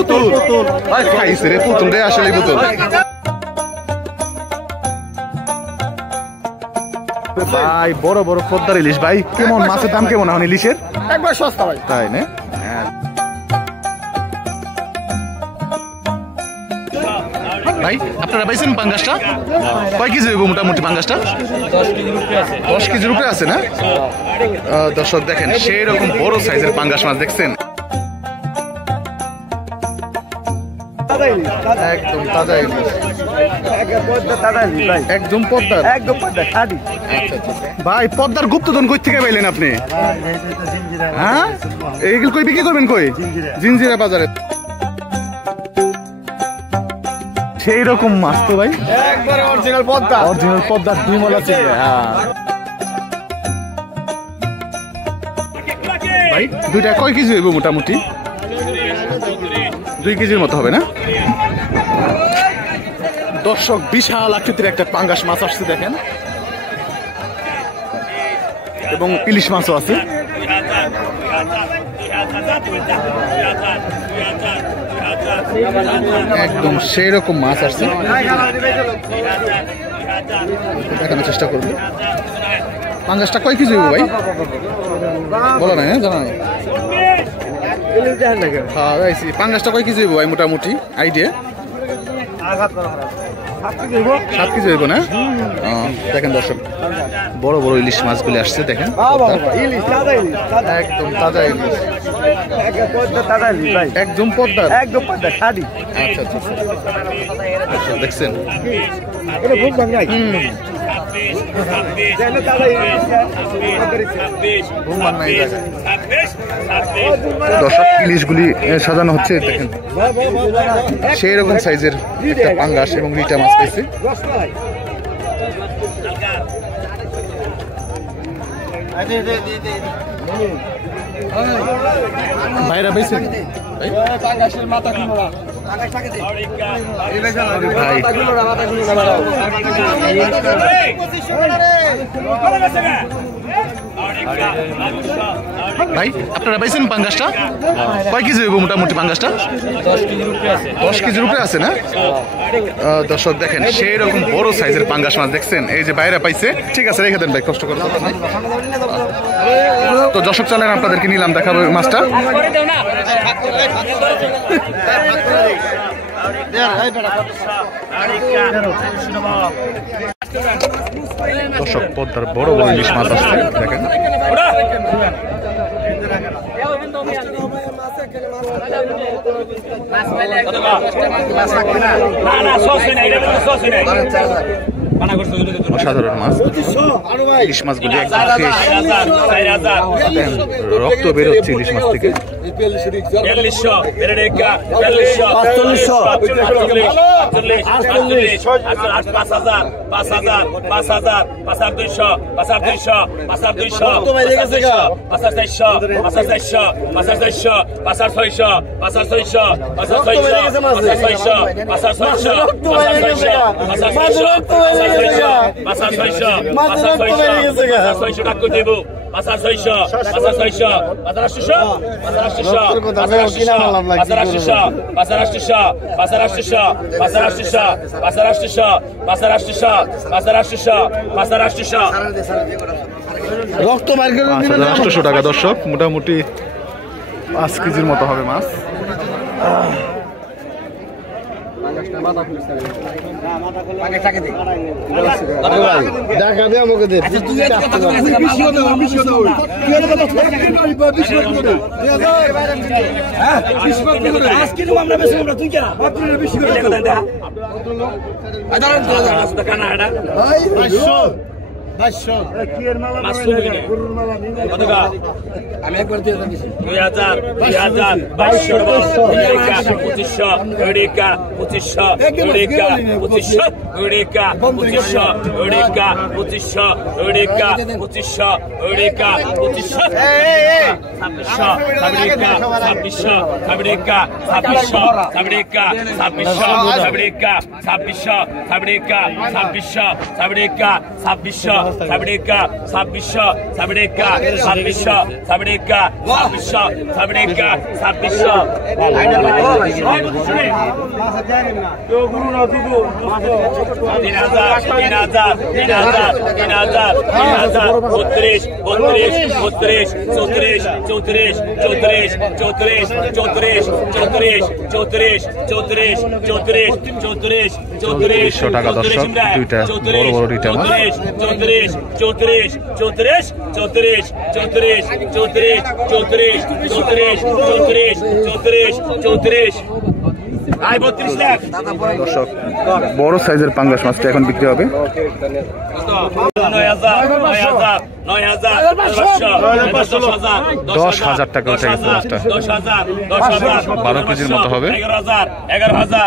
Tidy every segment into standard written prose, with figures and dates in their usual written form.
পুতুল খাইছে রে, পুতুল রে, আসলে পুতুল। ভাই বড় বড় পদ্মার ইলিশ ভাই, কেমন মাছের দাম কেমন এখন ইলিশের? একবার সস্তা ভাই। তাই না? ভাই আপনারা পাইছেন পাঙ্গাসটা? কয় কেজি হইব মোটামুটি পাঙ্গাসটা? 10 কেজির উপরে আছে না? দর্শক দেখেন সেই রকম বড় সাইজের পাঙ্গাস মাছ দেখছেন, একদম তাজা ইলিশ, একদম পদ্মার, একদম পদ্মা খাদি। ভাই পদ্মার গুপ্তধন কই থেকে পাইলেন আপনি? হ্যাঁ এইগুলো কই বিক্রি করবেন? কই? জিঞ্জিরা বাজারে। সেই রকম মাছ তো ভাই, একবারে অরিজিনাল পদ্মা, অরিজিনাল পদ্মার ডিমওয়ালা চিংড়ি। হ্যাঁ ভাই দুইটা কয় কেজি হইব মোটামুটি? 2 কেজির মতো হবে না? দর্শক বিশাল আকৃতির একটা পাঙ্গাস মাছ আসছে দেখেন, এবং ইলিশ মাছও আছে। একদম সেই রকম মাছ আসছে, দেখানোর চেষ্টা করবো। পাঙ্গাসটা কয় কেজি হইব ভাই? বলা নাই, জানা নাই। হ্যাঁ পাঙ্গাসটা কয় কেজি হইব ভাই মোটামুটি আইডিয়া? 7 কেজি হইব না? দেখেন দর্শক বড় বড় ইলিশ মাছগুলি আসছে দেখেন, একদম তাজা ইলিশ, একদম পদ্মা, একদম পদ্মা খাদি। আচ্ছা আচ্ছা দেখছেন। দর্শক ইলিশগুলি সাজানো হচ্ছে দেখেন, সেই রকম সাইজের একটা পাঙ্গাস এবং রিটা মাছ পেয়েছে। ভাইরা পেয়েছেন পাঙ্গাসের মাথা কুমড়া, ভাই আপনারা পাইছেন পাঙ্গাসটা? কয় কেজি হইব মোটামুটি পাঙ্গাসটা? 10 কেজির উপরে আছে না? দর্শক দেখেন সেই রকম বড় সাইজের পাঙ্গাস মাছ দেখছেন, এই যে বাইরে পাইছে। ঠিক আছে রেখে দেন ভাই, কষ্ট করে। তো দর্শক চলেন আপনাদেরকে নিলাম দেখাবো মাছটা। দর্শক পদ্মার বড় বড় ইলিশ মাছ আসছে দেখেন, অসাধারণ মাছ। ইলিশ মাছগুলি একদম ফ্রেশ, রক্ত বেরোচ্ছে ইলিশ মাছ থেকে। $800 টাকা দর্শক, মোটামুটি 5 কেজির মতো হবে মাছ। আমি একবার দিয়ে 2000 2200 2500 2500 2600 সাবিডিকা 2600 সাবিডিকা 2600 সাবিডিকা 2600 সাবিডিকা 2600 চৌত্রিশশো টাকা দর্শক, দুইটা বড় বড় দুইটা মাছ। 34 দর্শক বড় সাইজের পাঙ্গাস মাছটা এখন বিক্রি হবে। 10,000 টাকা উঠে গেছে মাছটা। 12 কেজির মতো হবে। 11,000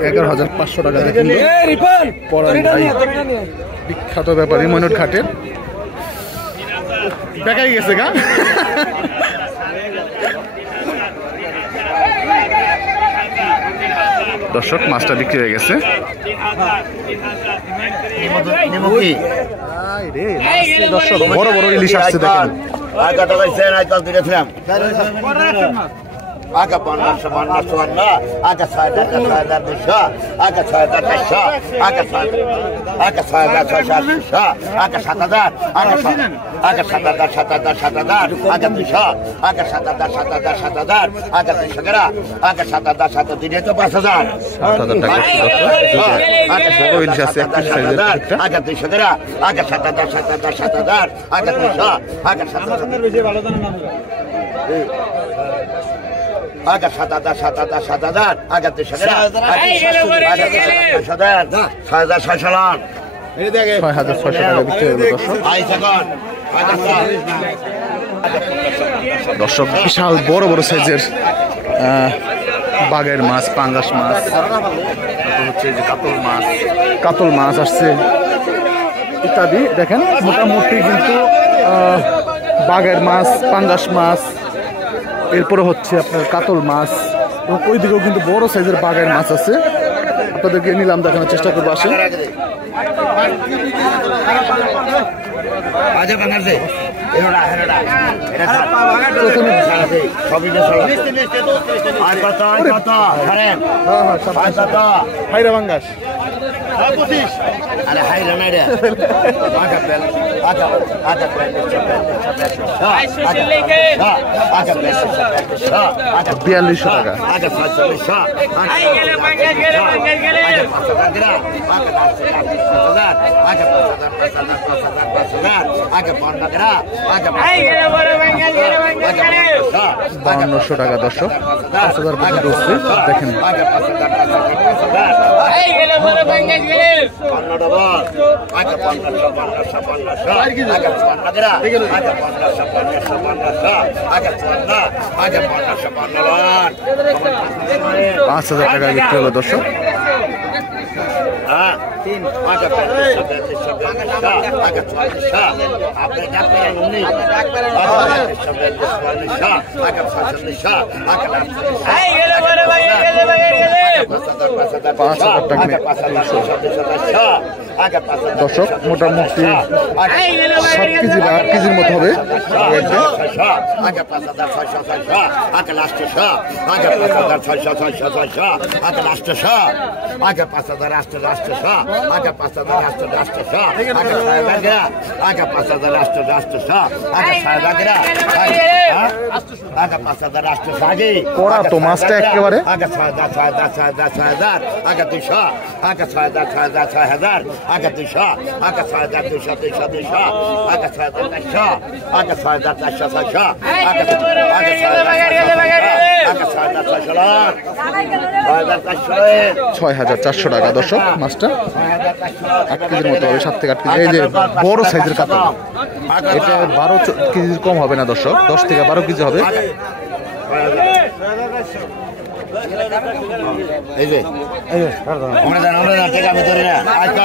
11,500 টাকা দেখেন। বিখ্যাত ব্যাপারী মইনুট ঘাটের দেখাই গেছে গা। দর্শক মাছটা বিক্রি হয়ে গেছে। দর্শক বড় বড় ইলিশ আসছে দেখেন। Aga 500 aga 6,200 aga 6,400 aga 6,600 aga 7,000 aga 7,000 aga 200 aga 7,000 aga 200 gra aga 7,000 দিনে তো 5,000 টাকা বড় ইলিশ আছে 31 সাইজের একটা। aga 200 gra aga 7,000 aga 200 aga 7,000 বেশি ভালো জানা না aga 7,000 aga 200 gra aga 6,600 lakh এই দেখে 6,600 টাকা বিক্রি হবে দর্শক। দর্শক বিশাল বড় বড় সাইজের বাগের মাছ, পাঙ্গাস মাছ, হচ্ছে যে কাতল মাছ আসছে ইত্যাদি দেখেন। মোটামুটি কিন্তু বাগের মাছ, পাঙ্গাস মাছ, এরপরে হচ্ছে আপনার কাতল মাছ এবং ওই দিকেও কিন্তু বড় সাইজের বাগের মাছ আছে। আপনাদেরকে নিলাম দেখানোর চেষ্টা করবো। আসেন হাইরা বাঙ্গাস আরে হাইরা নাই রে আগা বেল আগা বেল 4200 টাকা। আগা 600 আই গেলে বাঙ্গাস গেলে আগা 5,000 আগা 5,000 আগা 15 আগা আই গেলে বড় বাঙ্গাস গেলে 5200 টাকা দর্শক। 5,000 পর্যন্ত উঠছে দেখেন। আগা 5,000 আই গেলে বড় বাঙ্গাস গেলে 15 আগা 1500 আগা 15 আগা 5,000 টাকা বিক্রি হলো দর্শক। দর্শক মোটামুটি 7 কেজি বা 8 কেজির মতো হবে। কড়া তো মাছটা একেবারে। আগা 6,000 আগা 200 আগা 6,000 আগা 200 আগা 6,200 আগা 6,400 আগা 6,400 আগা 6,600 6,400 টাকা দর্শক মাছটা। 8 কেজির মতো হবে, 7 থেকে 8 কেজি। এই যে বড় সাইজের কাতল, এটা 12 কেজির কম হবে না দর্শক, 10 থেকে 12 কেজি হবে। এই যে আমরা ঠিক আমি ধরে না আচ্ছা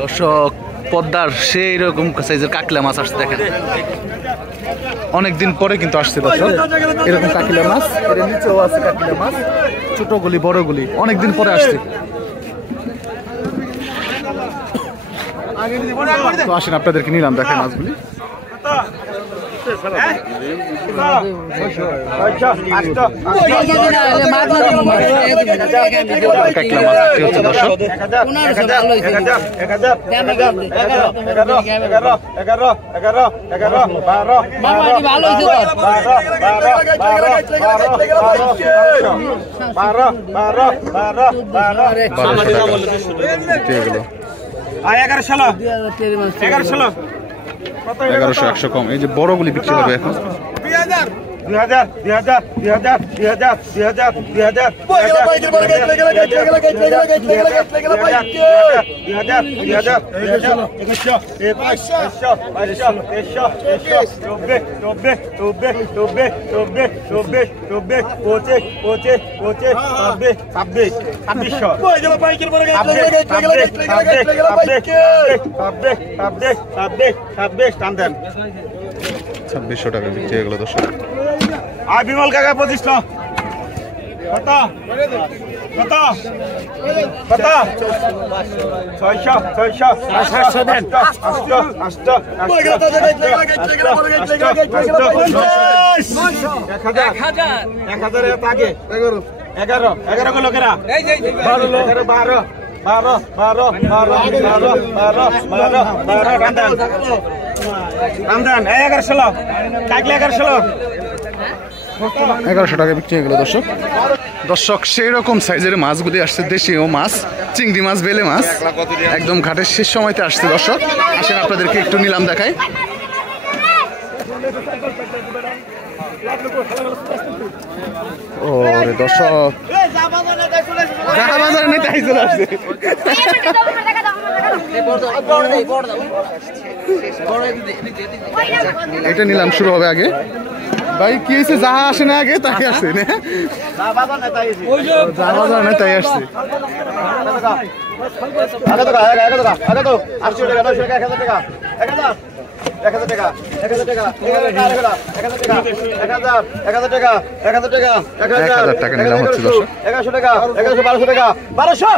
দর্শক পদ্মার সেই রকম সাইজের কাকলা মাছ আসছে দেখেন, অনেকদিন পরে কিন্তু আসছে দর্শক এরকম কাকলা মাছ। এর নিচেও আছে কাকলা মাছ, ছোট গুলি বড় গুলি, অনেকদিন পরে আসছে। তো আসেন আপনাদেরকে নিলাম দেখেন মাছগুলি। এগারোশো 100 কম। এই যে বড়গুলি বিক্রি হবে এখন 2000 2600 টাকা বিক্রি হয়ে গেল দর্শক। আর বিমল কাকা 2500 কত কত কত 600 দেন 11 গুলো কেরা 12 রামদান 1100 কাকলে 1100 টাকা বিক্রি হয়ে গেল দর্শক। দর্শক সেই রকম সাইজের মাছগুলি আসছে, দেশীয় মাছ, চিংড়ি মাছ, বেলে মাছ, একদম ঘাটের শেষ সময়তে আসছে দর্শক। আসেন আপনাদেরকে একটু নিলাম দেখাই। ওরে দর্শক বাজারে নেতাই চলে আসছে। এটা নিলাম শুরু হবে আগে। ভাই কি হয়েছে, যাহা আসে না আগে তাই আসছে না, যা বাজার না তাই আসছে। টাকা নিলাম হচ্ছে 1100 টাকা 1200 টাকা 1200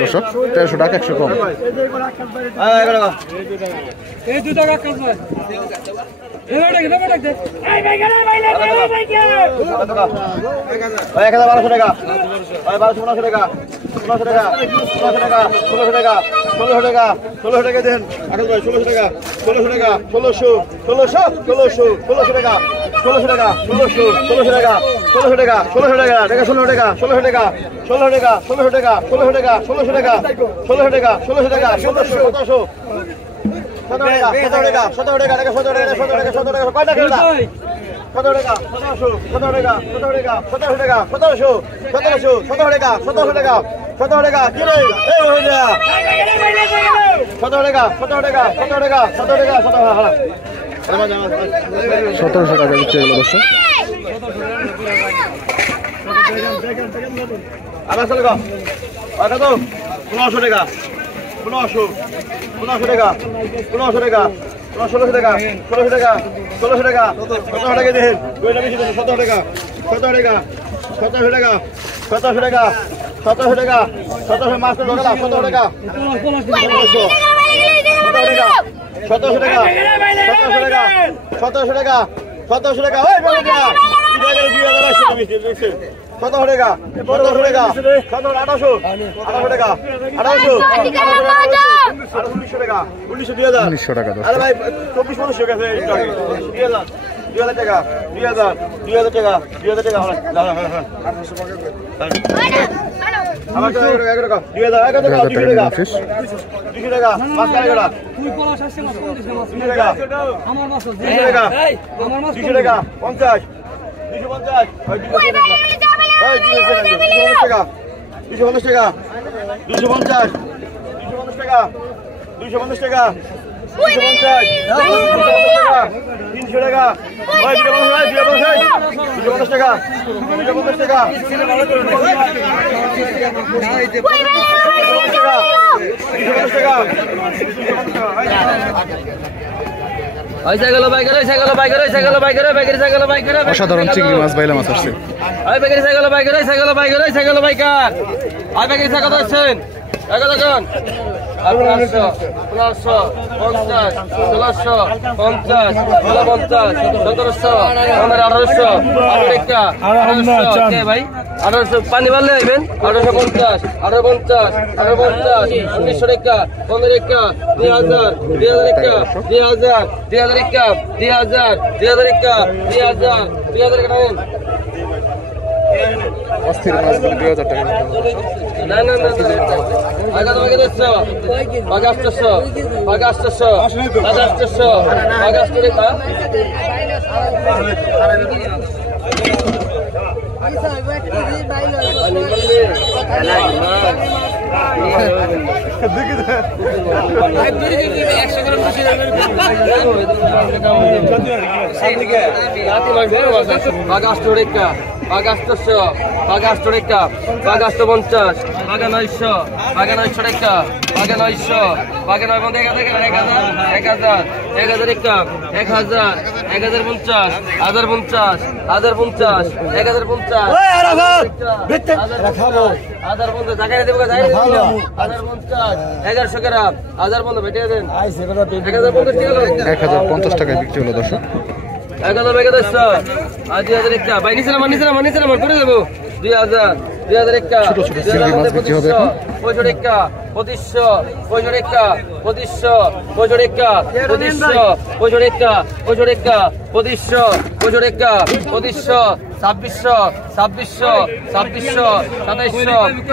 দর্শক 1300 টাকা 100 কম। টাকা দিচ্ছে এগুলো দর্শক। আবার চলে গা কত 1500 টাকা 1500 টাকা 1500 টাকা 1600 টাকা 1600 টাকা 1600 টাকা 17 টাকা দেখেন দুইটা বেশি 17 টাকা 17 টাকা 17 টাকা 17 টাকা 17 টাকা 17 মাস তো টাকা 17 টাকা 1700 টাকা 1700 টাকা 1700 টাকা 1700 টাকা ওই বলে দিয়া 2000 17 টাকা 17 টাকা 17 1800 টাকা 1800 1900 টাকা 1900 টাকা আরে ভাই 2400 টাকা 2000 টাকা 2000 টাকা 2000 টাকা আমার তো 11 টাকা 2000 টাকা 200 টাকা 200 টাকা মাছ টাকা তুই পলাশ আসছে না 200 টাকা আমার মাছ 200 টাকা আমার মাছ 200 টাকা 50 250 250 টাকা 250 টাকা 250 টাকা 250 টাকা 300 টাকা 250 টাকা 250 টাকা অসাধারণ চিংড়ি মাছ বাইলা মাছ আসছে। পানি বাড়লে আইবেন 1850 1850 1850 1900 টাকা 15 টাকা 2000 টাকা 2000 টাকা 2000 টাকা 2000 টাকা অস্থির মাছগুলো 2000 টাকা না আগে তো আগে দেখছো আগে 800 আগে 800 আগে 800 আগে 800 টাকা Agastro, Agastro, Agasto 50, Aganoisho, Aganoisho, Aganoisho, Aganoisho, 1050 টাকায় বিক্রি হলো দর্শক। 2000 টাকা ভাই নিচে নামান করে দেবো 2000 টাকা ছোট ছোট চিংড়ি মাছ বিক্রি হবে এখন। 25 টাকা 25 টাকা 25 টাকা 25 টাকা 25 টাকা 25 টাকা 25 2600 2700 2700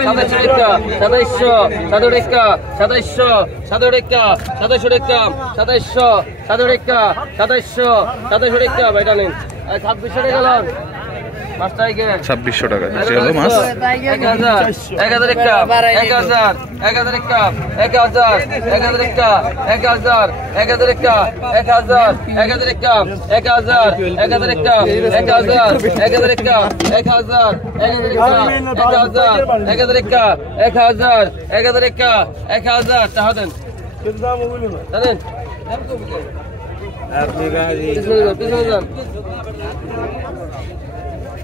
2700 টাকা 2700 টাকা 2700 টাকা 2700 টাকা 2700 টাকা ভাইটা নিন 2600 টাকা লাভ 2600 টাকা বিক্রি হলো মাছ। 1000 টাকা 1000 টাকা 1000 টাকা 1000 টাকা 1000 টাকা 1000 টাকা 1000 টাকা দেন জানেন আপনি গাড়ি পিছনে যান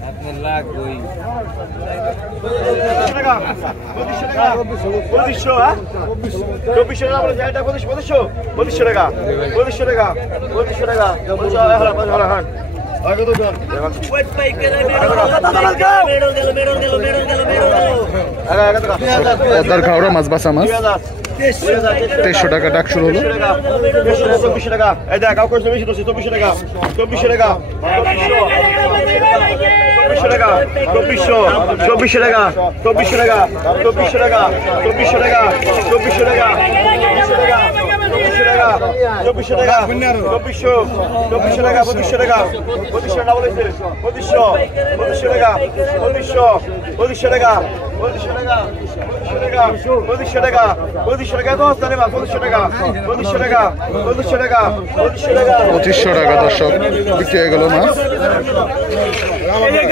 আপনার লাখ ওই 2500 টাকা 2500 হ্যাঁ 2400 টাকা বলে এটা 2500 টাকা 2500 টাকা 2500 টাকা হ্যাঁ আগে তো যান ওয়েট পাইকারে মেরো পদ্মার ঘাওড়া মাছ বাসা মাছ 2300 টাকা ডাক শুরু হলো। 2400 টাকা এই দেখ কাউ কইছে বেশি 2400 টাকা 2400 টাকা 2400 টাকা 2400 টাকা 2400 টাকা 2400 টাকা 2400 টাকা 2400 টাকা 2400 টাকা 2400 টাকা 2400 টাকা 2500 টাকা 2500 টাকা বলেছে 2500 টাকা 2500 টাকা 2500 টাকা 2500 টাকা 2500 টাকা তো আসতে না 2500 টাকা 2500 টাকা 2500 টাকা 2500 টাকা 2500 টাকা দর্শক বিক্রি হয়ে গেল মাছ। এই